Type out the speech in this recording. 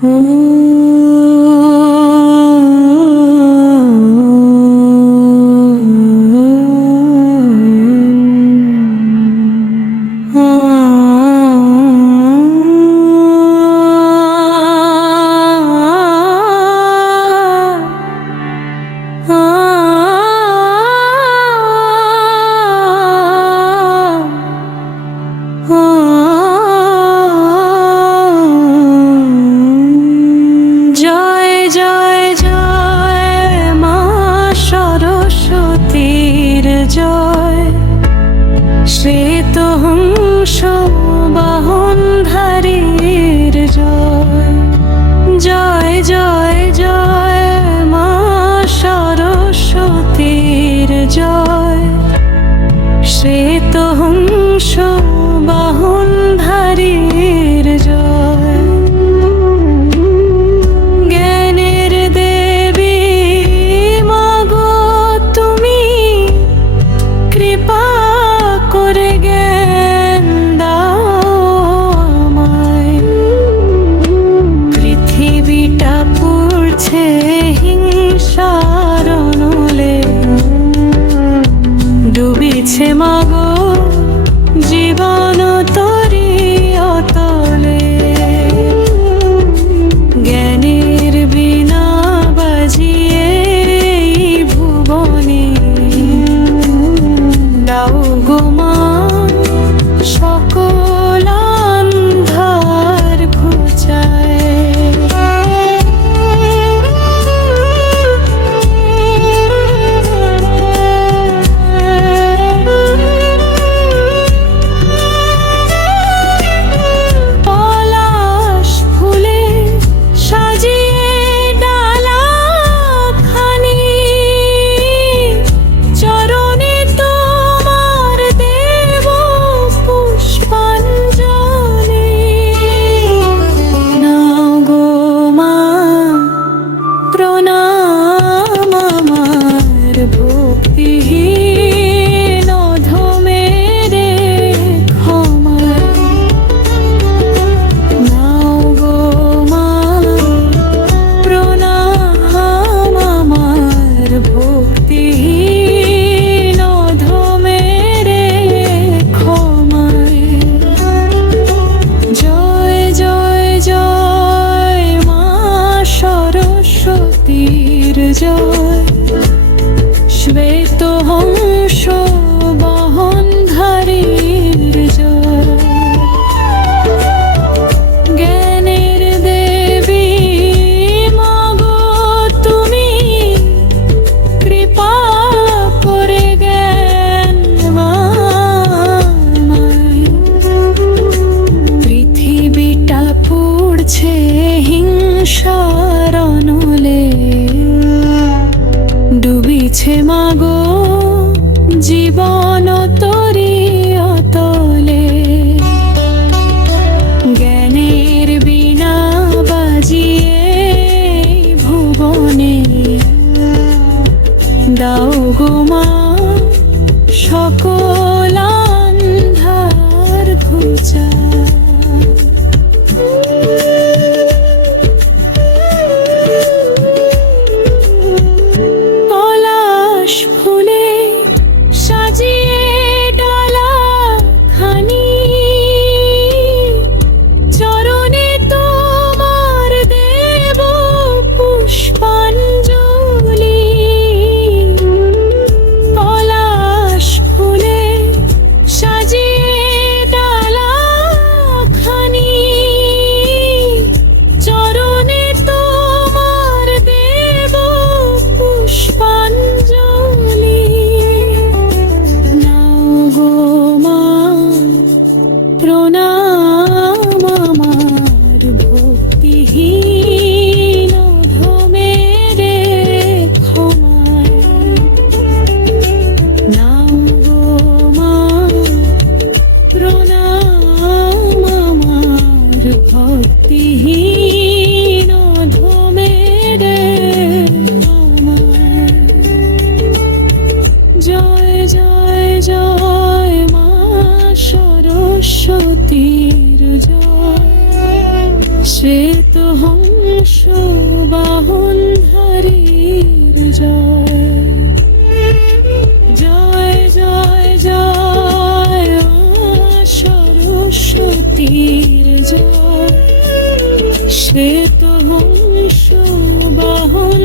Hmm. শ্বেত Hansa 自分の問い Schwebt du Hung মাগো জীবন তরি অতলে। জ্ঞানের বিনা বাজিয়ে ভুবনে। দাও গো মা সকল অন্ধার ঘুচা তীর শ্বেত হংস বাহন হরির জয়। জয় জয় সরস্বতীর জয় শ্বেত হংস বাহন